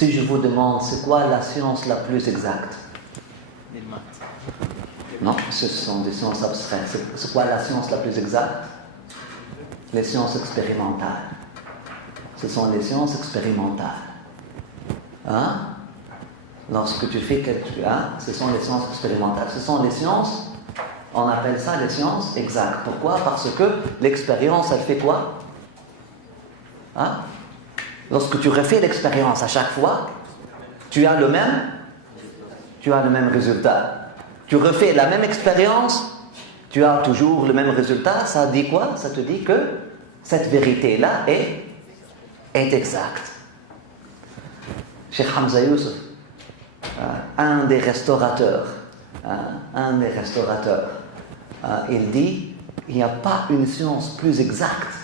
Si je vous demande, c'est quoi la science la plus exacte? Les maths. Non, ce sont des sciences abstraites. C'est quoi la science la plus exacte? Les sciences expérimentales. Ce sont les sciences expérimentales. Hein? Lorsque tu fais quelque chose, hein? Ce sont les sciences expérimentales. Ce sont les sciences, on appelle ça les sciences exactes. Pourquoi? Parce que l'expérience, elle fait quoi? Hein? Lorsque tu refais l'expérience à chaque fois, tu as le même résultat. Tu refais la même expérience, tu as toujours le même résultat. Ça dit quoi? Ça te dit que cette vérité-là est exacte. Cheikh Hamza Youssef, un des restaurateurs, il dit, il n'y a pas une science plus exacte.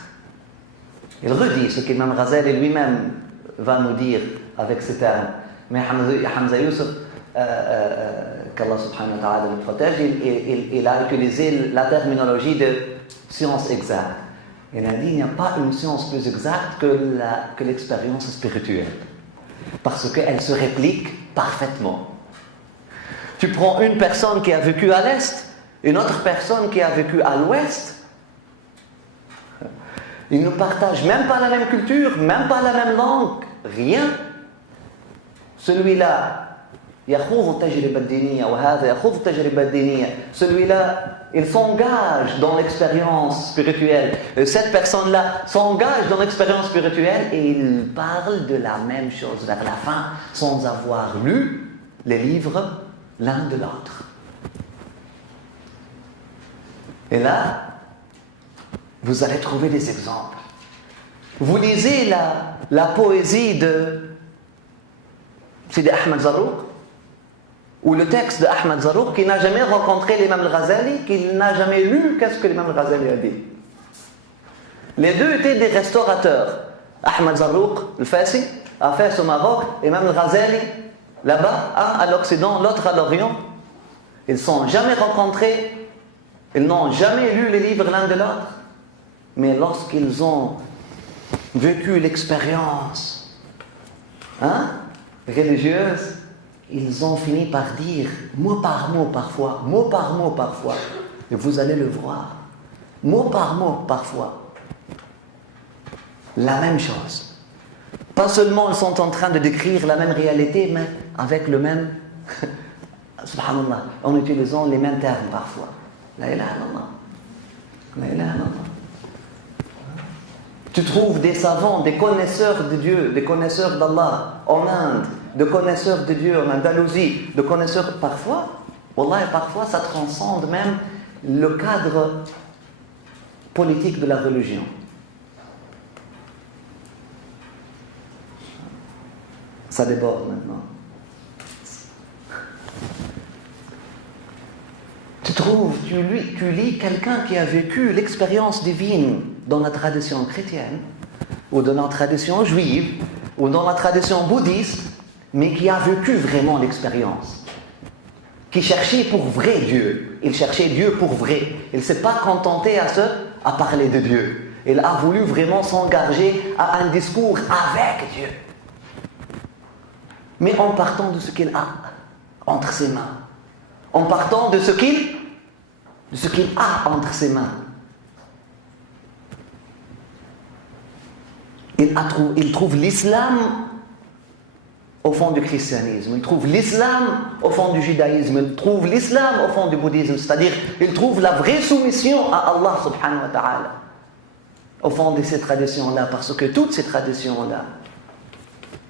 Il redit ce qu'Imam Ghazali lui-même va nous dire avec ces termes. Mais Hamza Youssef, qu'Allah subhanahu wa ta'ala le protège, il a utilisé la terminologie de science exacte. Il a dit, il n'y a pas une science plus exacte que l'expérience spirituelle. Parce qu'elle se réplique parfaitement. Tu prends une personne qui a vécu à l'Est, une autre personne qui a vécu à l'Ouest, ils ne partagent même pas la même culture, même pas la même langue, rien. Celui-là, celui-là, il s'engage dans l'expérience spirituelle. Cette personne-là s'engage dans l'expérience spirituelle et il parle de la même chose vers la fin sans avoir lu les livres l'un de l'autre. Et là, vous allez trouver des exemples. Vous lisez la poésie de Sidi Ahmed Zarruq, ou le texte de Ahmed Zarruq qui n'a jamais rencontré l'imam al-Ghazali, qui n'a jamais lu qu'est-ce que l'imam al-Ghazali a dit. Les deux étaient des restaurateurs. Ahmed Zarruq, le Fassi, a fait au Maroc, l'imam al-Ghazali, là-bas, un à l'Occident, l'autre à l'Orient. Ils ne sont jamais rencontrés, ils n'ont jamais lu les livres l'un de l'autre. Mais lorsqu'ils ont vécu l'expérience religieuse, ils ont fini par dire, mot par mot parfois, et vous allez le voir, mot par mot parfois, la même chose. Pas seulement ils sont en train de décrire la même réalité, mais avec le même, subhanallah, en utilisant les mêmes termes parfois. La ilaha illallah. La ilaha illallah. Tu trouves des savants, des connaisseurs de Dieu, des connaisseurs d'Allah en Inde, des connaisseurs de Dieu en Andalousie, des connaisseurs parfois, wallah, parfois ça transcende même le cadre politique de la religion. Ça déborde maintenant. Tu lis quelqu'un qui a vécu l'expérience divine dans la tradition chrétienne, ou dans la tradition juive, ou dans la tradition bouddhiste, mais qui a vécu vraiment l'expérience. Qui cherchait pour vrai Dieu. Il cherchait Dieu pour vrai. Il ne s'est pas contenté à parler de Dieu. Il a voulu vraiment s'engager à un discours avec Dieu. Mais en partant de ce qu'il a entre ses mains. En partant de ce qu'il a entre ses mains. Il trouve l'islam au fond du christianisme, il trouve l'islam au fond du judaïsme, il trouve l'islam au fond du bouddhisme, c'est-à-dire il trouve la vraie soumission à Allah subhanahu wa ta'ala au fond de ces traditions-là, parce que toutes ces traditions-là,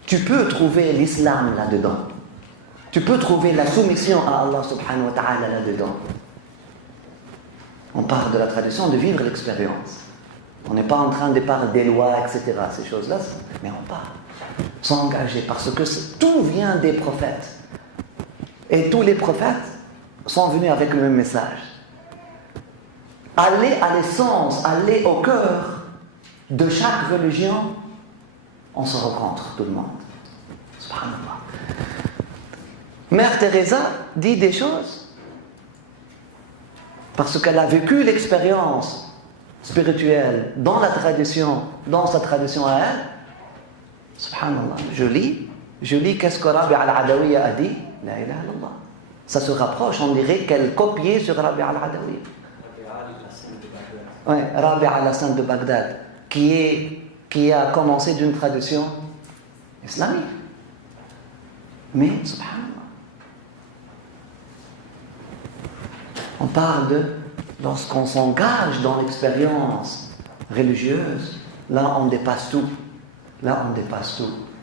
tu peux trouver l'islam là-dedans, tu peux trouver la soumission à Allah subhanahu wa ta'ala là-dedans. On parle de la tradition de vivre l'expérience. On n'est pas en train de parler des lois, etc., ces choses-là, mais on parle. S'engager, parce que tout vient des prophètes. Et tous les prophètes sont venus avec le même message. Aller à l'essence, aller au cœur de chaque religion, on se rencontre, tout le monde. Subhanallah. Mère Teresa dit des choses parce qu'elle a vécu l'expérience spirituelle dans la tradition, dans sa tradition à elle. Subhanallah, je lis Je lis qu'est-ce que Rabi al-Adawiya a dit. La ilaha illallah. Ça se rapproche, on dirait qu'elle copiait sur Rabi al-Adawiya. Oui, Rabi al-Hassan de Bagdad, qui a commencé d'une tradition islamique. Mais, subhanallah, on parle de lorsqu'on s'engage dans l'expérience religieuse, là on dépasse tout. Là on dépasse tout.